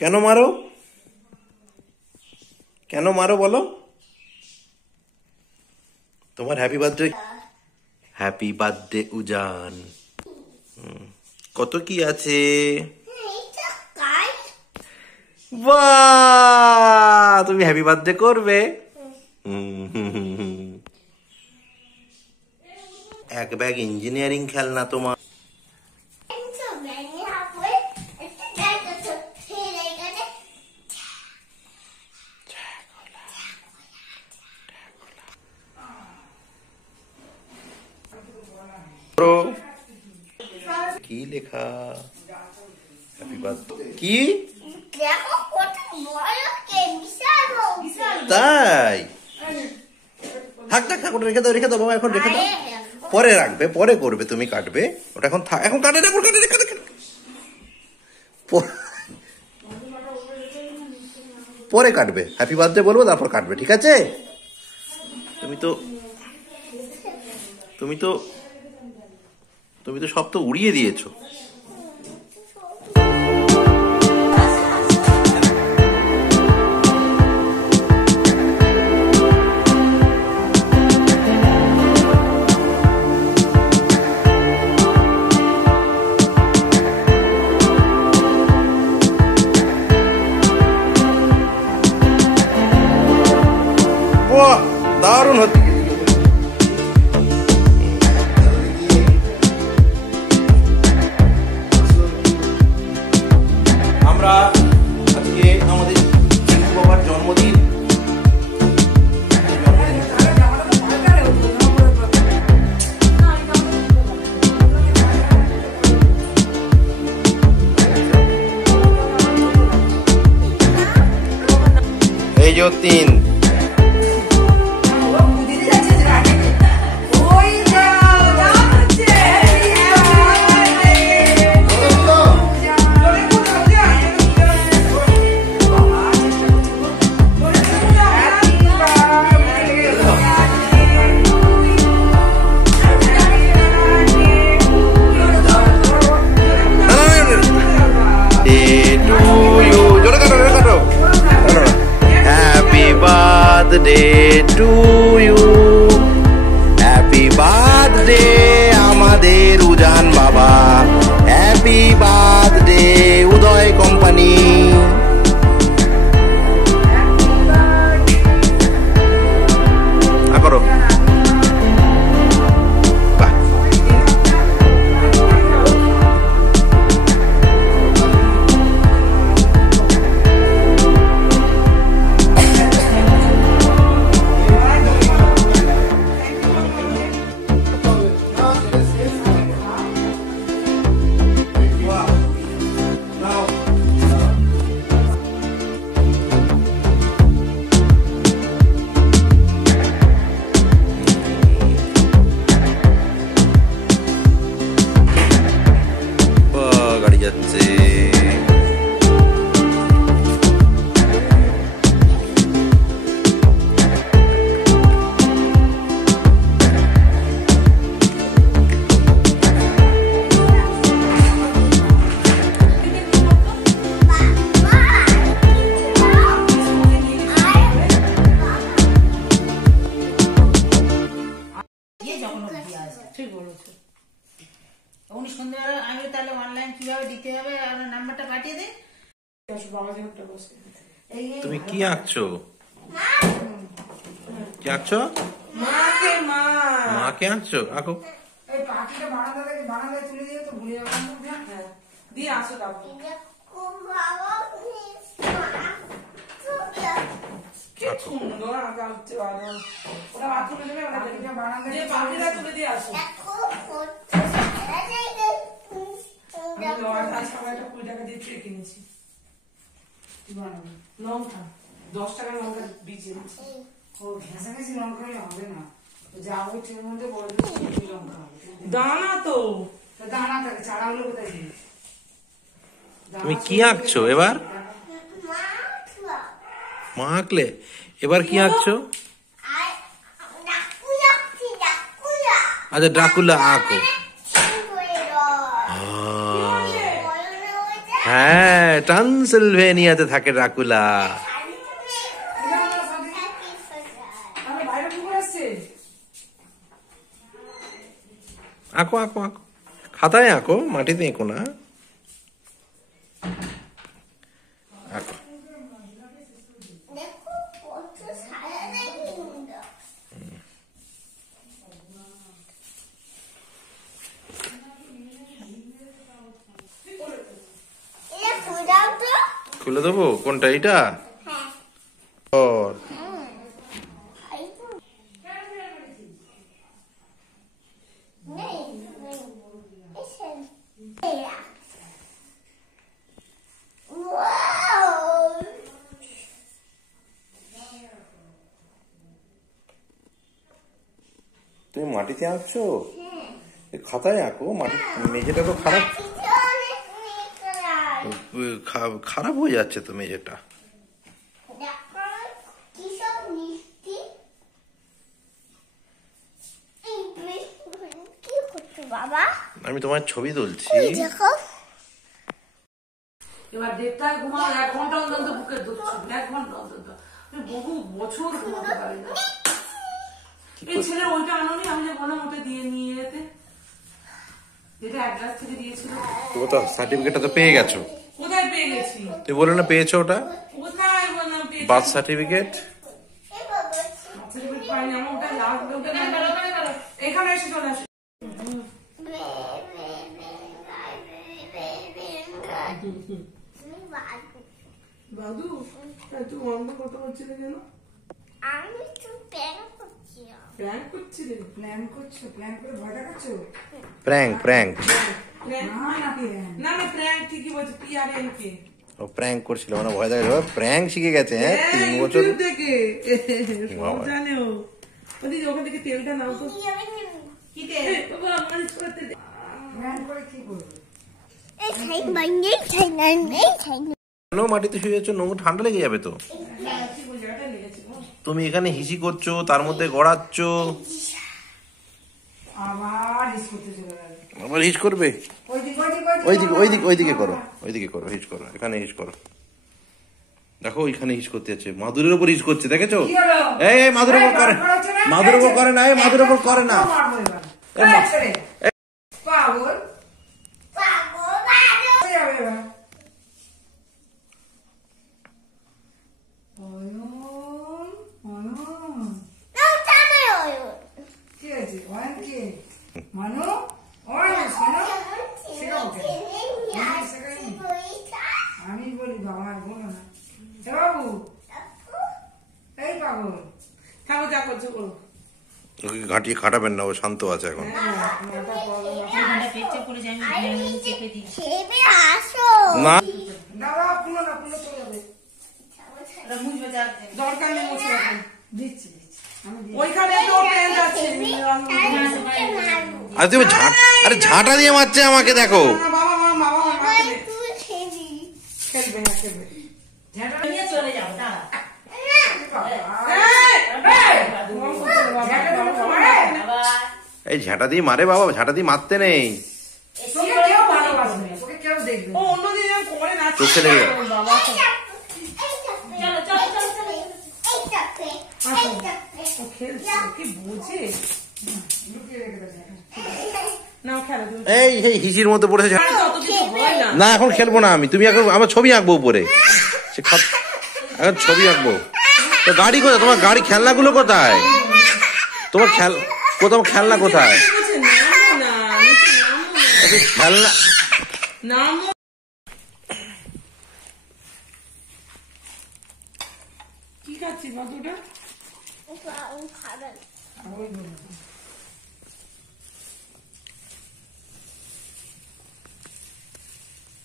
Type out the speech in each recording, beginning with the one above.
কেন মারো? কেন মারো বলো? তোমার হ্যাপি বার্থডে। হ্যাপি বার্থডে উজান। কত কি আছে? বাহ, তুমি হ্যাপি বার্থডে করবে? এক ব্যাগ ইঞ্জিনিয়ারিং খেলনা তোমার। কি লেখা? Happy birthday. কি তাই? থাক থাক থাক, ওটা রেখে দাও, রেখে দাও বাবা, এখন রেখে দাও। পরে রাখবে, পরে করবে, তুমি কাটবে ওটা, এখন থাক, এখন কাটে না, পরে কাটবে। হ্যাপি বার্থডে বলবো, তারপর কাটবে, ঠিক আছে? তুমি তো সব তো উড়িয়ে দিয়েছো। দারুণ হচ্ছে। আমরা আজকে আমাদের টিঙ্কু বাবার জন্মদিন। এই যে 3 birthday to you, happy birthday আমাদের উজান বাবা, happy birthday উদয় কোম্পানি। করো যাচ্ছে। ঠিক বলেছো। উনি সন্ধ্যাবেলা আমি তাহলে অনলাইন কিভাবে দিতে হবে আর নাম্বারটা পাঠিয়ে দিই। তুমি কি আঁকছো? কি আঁকছো? মাকে মাকে আঁকছো? আঁকো। এই পাখিটা বারান্দায় তুলে দিয়ে তো ভুলে যাবেন। হ্যাঁ দিয়ে আসো কাকু। কি সুন্দর আঁকা হচ্ছে। ওরা তুলে দেবে, ওরা বারান্দায় পাখিটা তুলে দিয়ে আসো। সবাইটা 20 টাকা দিয়ে ট্রে কিনেছি। লঙ্কা 10 টাকার লঙ্কা বীজ এনেছি। ও ঘেঁষাঘেঁষি লঙ্কা হবে না, যা ওই ট্রের মধ্যে বড় লঙ্কা হবে। দানা তো দানা থাকে, চারাগুলো কোথায় দিই? তুমি কি আঁকছো এবার? মা আঁকলে এবার কি আঁকছো? আচ্ছা ড্রাকুলা আঁকো। হ্যাঁ, ট্রান্সিলভেনিয়াতে থাকে ড্রাকুলা। বাইরে পুকুর আসছে। আঁকো আঁকো আঁকো, খাতায় আঁকো, মাটিতে এঁকো না। আঁকো। খুলে দেবো? কোনটা, এটা? তুমি মাটিতে আঁকছো? খাতায় আঁকো, মাটি, মেঝেটা তো খারাপ খারাপ হয়ে যাচ্ছে তো মেঝেটা। বাবা, আমি তোমার ছবি তুলছি। এবার 1:30টায় ঘুমাও, 1 ঘন্টা অন্তত বুকে ধরছি, 1 ঘন্টা অন্তত। আমি বহু বছর ঘুমাতে পারি না। এই ছেলে ওইটা আনোনি, আমি যে বললাম ওটা দিয়ে নিয়ে যেতে, যেটা অ্যাড্রেস থেকে দিয়েছিল। তো তো সার্টিফিকেটটা তো পেয়ে গেছো। কোথায় পেয়ে গেছি? তুই বলে না পেয়েছো ওটা? কোথায় বললাম পেয়েছি? Birth certificate. সার্টিফিকেট পাইনি, আমার ওটা লাগবে। এখানে এসে চলে আসো। বাদু, তুই অন্ধ কথা বলছিলে কেন? আমি তো প্ল্যান করছিলাম। প্ল্যান করছিলে? প্ল্যান করছো? প্ল্যান করে ভয় দেখাচ্ছো? Prank prank. না না, প্র্যাঙ্ক ঠিকই বলছো, PRN কে। ও প্র্যাঙ্ক করছিল, মানে ভয় দেখাচ্ছিল। প্র্যাঙ্ক শিখে গেছে, হ্যাঁ, 3 বছর ইউটিউব থেকে সব জানে ও। ওদিকে ওখান থেকে তেলটা নাও তো। কি তেল? বাবা মালিশ করতে দে। প্ল্যান করে কি করবে? এই খাই বানিয়ে খাই না, এই খাই না। কেন মাটিতে শুয়ে যাচ্ছ? নোংরা, ঠান্ডা লেগে যাবে তো। কি বলছো, এটা লেগেছে গো। তুমি এখানে হিসি করছো, তার মধ্যে গড়াচ্ছ। আবার হিস করতে চলে গেল। আবার হিস করবে? ওইদিকে করো, ওইদিকে করো, হিস করো, এখানে হিস করো। দেখো ওইখানে হিস করতে যাচ্ছে, মাদুরের উপর হিস করছে, দেখেছো? এই মাদুরের উপর করে, মাদুরের উপর করে না, এই মাদুরের উপর করে না। পাগল আমি বলি বাবা বলো না। বাবু এই পাগল থাকো, যা করছো করো। ওকে ঘাটিয়ে খাটাবেন না, ও শান্ত আছে এখন। না দাদা পুলো না, পুলো চলে যাবে। দরকার নেই, মুছে রাখুন। দিচ্ছি ওইখানে তো পেন আছে। আর তুমি আরে ঝাঁটা দিয়ে মারছে আমাকে, দেখো। খেলবে না, খেলবে। চলে যাবো, দাঁড়া। এই ঝাঁটা দিয়ে মারে বাবা, ঝাঁটা দিয়ে মারতে নেই। তোকে কেউ ভালোবাসবে না, তোকে কেউ দেখবে না। ও অন্যদিন করে না, চোখে লেগে যাবে। বাবা ও খেলছে, কি বোঝে। নাও খেলো তুমি। এই হিসির মধ্যে পড়েছে। অত কিছু হয় না। না এখন খেলবো না আমি, তুমি এখন আমার ছবি আঁকবো উপরে। এখন ছবি আঁকবো। তো গাড়ি কোথায়? তোমার গাড়ি খেলনাগুলো কোথায়? তোমার খেলনা কোথায়? খেলনা নামো। কি খাচ্ছিস বাদুটা?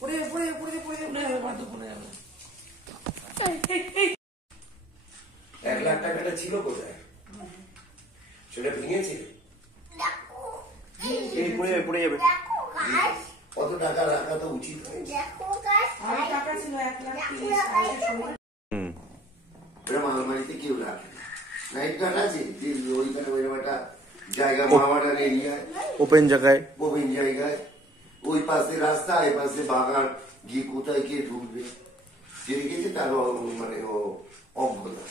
পড়ে যাবে বাদু, পড়ে যাবে। 1 লাখ টাকাটা ছিল কোথায়? সেটা ভেঙেছে? পড়ে যাবে। কত টাকা রাখা তো উচিত হয়েছে। আমার টাকা ছিল 1,30,000। এরকম আলমারিতে কেউ রাখে নাইট গার্ড আছে, ওইখানে ওইরকম একটা জায়গা, মহামাডান এরিয়ায়, ওপেন জায়গায়, ওই পাশে রাস্তা, এই পাশে বাগান, গিয়ে কোথায় গিয়ে ঢুকবে, যে রেখেছে তার মানে ও অজ্ঞতা।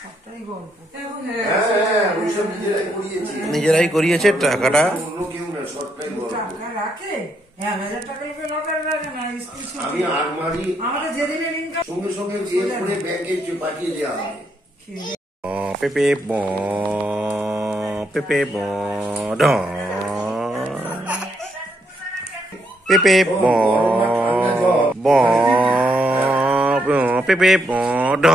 সবটাই গল্প। হ্যাঁ, ওইসব নিজেরাই করিয়েছে, নিজেরাই করিয়েছে টাকাটা। অন্য কেউ না, সবটাই গল্প। টাকা রাখে 1,000 টাকা লোকে লকার রাখে না, স্কুল ছুটি। আমি আলমারি আমাদের যেদিনের ইনকাম সঙ্গে সঙ্গে চেক করে ব্যাংকে পাঠিয়ে দেওয়া হবে। পেপে ব পেপে ব ড পেপে ব ব পেপে ব ড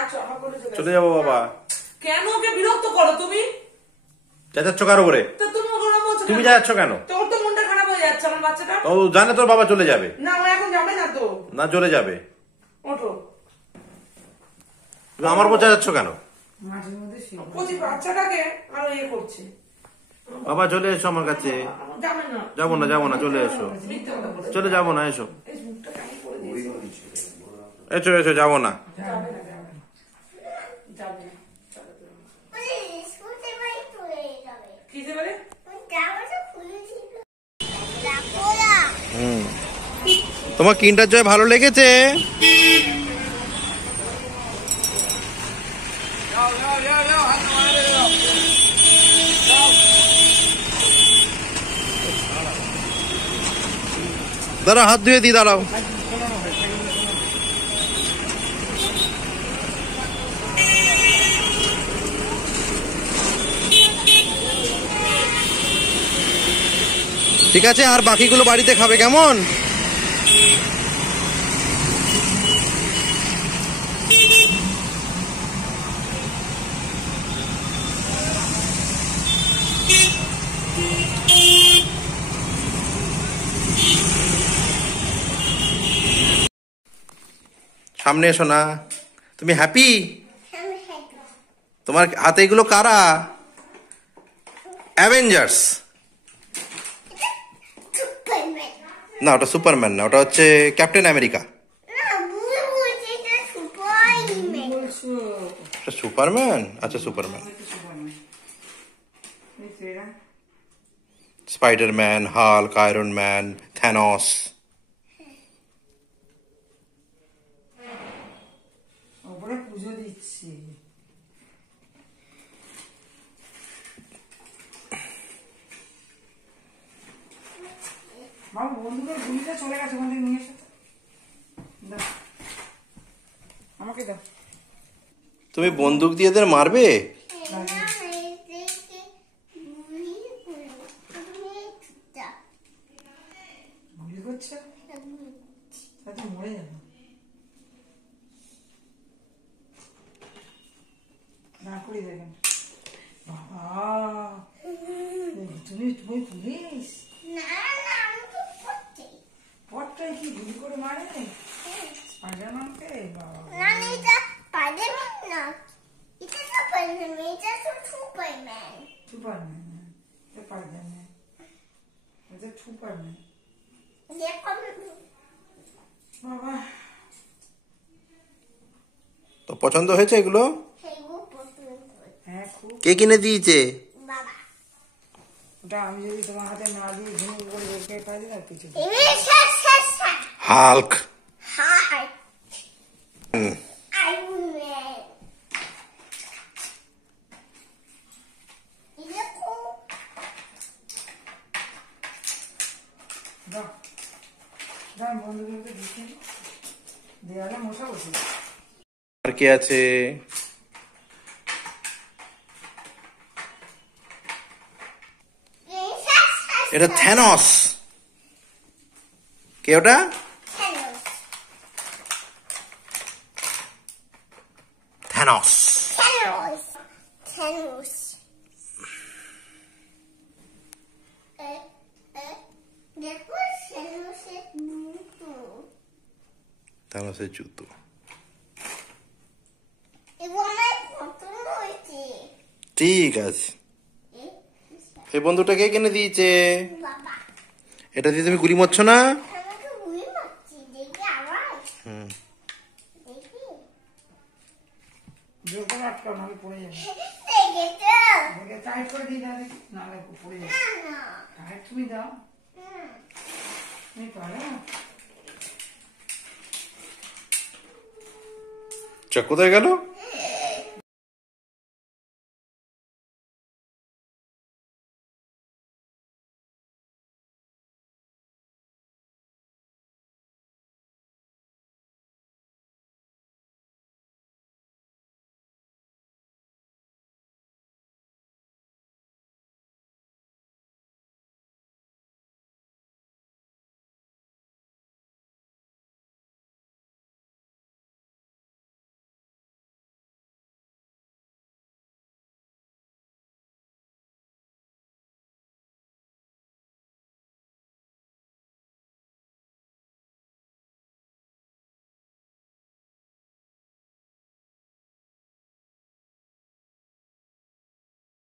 আচ্ছা আমার করে চলে যাবো বাবা। কেন ওকে বিরক্ত করো তুমি? যাচ্ছ কার উপরে? তা তুমি ওকে বলছো তুমি কেন? যাচ্ছ কেন? তোর তো মনটা খারাপ হয়ে যাচ্ছে আমার বাচ্চাটা। ও জানে তোর বাবা চলে যাবে। না ও এখন যাবে না তো। না চলে যাবে। ওঠো। তুমি আমার বোঝা যাচ্ছ কেন? মাঝে মধ্যে প্রতি বাচ্চাটাকে আরো ইয়ে করছে। বাবা চলে এসো আমার কাছে। যাবে না। যাবো না যাবো না, চলে এসো। মিথ্যে কথা বলছে। চলে যাবো না, এসো এই মুখটা কেমন করে দিয়েছে। এসো এসো, যাবো না। যাবে না, যাবে না। যাবে না। Please, কোথায় বাড়ি চলে যাবে? কি যে বলে? জামাটা খুলে ছিল। রাখো না। তোমার কিন্ডার জয় ভালো লেগেছে? দাঁড়াও, হাত ধুয়ে দি, দাঁড়াও। ঠিক আছে, আর বাকিগুলো বাড়িতে খাবে, কেমন? সামনে এসো না। তুমি হ্যাপি? আমি হাঁটবো। তোমার হাতে এগুলো কারা? অ্যাভেঞ্জার্স। সুপারম্যান। না, ওটা সুপারম্যান না, ওটা হচ্ছে ক্যাপ্টেন আমেরিকা। না, বুঝে বলছে এটা সুপারম্যান। এটা সুপারম্যান? আচ্ছা, Superman. Spiderman, Hulk, iron man, Thanos. ওপরে পুজো দিচ্ছি। বাবু বন্ধুদের গুলিটা চলে গেছে, ওখান থেকে নিয়ে এসো তো। দাও। আমাকে দাও। তুমি বন্দুক দিয়ে এদের মারবে? গুলি করছে? তাতে মরে যাবো। না করি দেখেন। বাবা তুমি তুমি পুলিশ? পটটাই কি গুলি করে মারে? স্পাইডারম্যানকে? বাবা সুপারম্যান। স্পাইডারম্যান। এটা সুপারম্যান। বাবা তো পছন্দ হয়েছে এগুলো? হ্যাঁ খুব। কে কিনে দিয়েছে? বাবা ওটা আমি যদি তোমার হাতে না দিয়ে ঘুম করে রেখে পারি না কিছু। হাল্ক। Hi. Iron Man. দেখো দাও দাও বন্ধুদেরকে দিচ্ছি। দেয়ালে মশা বসে। আর কে আছে? এটা থ্যানস। কে ওটা? থ্যানস। Thanos. দেখো Thanos-এর জুতো। থ্যানসের জুতো। এগুলো আমার পছন্দ হয়েছে। ঠিক আছে। এই বন্ধুটা কে কিনে দিয়েছে? বাবা এটা দিয়ে তুমি গুলি মারছো না? আমাকে গুলি মারছি দেখি আওয়াজ হুম। দেখি জোর করে আটকাও নাহলে পড়ে যাবে। টাইট করে দিয়ে দাও দেখি, নাহলে পড়ে যাবে। টাইট তুমি দাও, তুমি পারো। কোথায় গেল?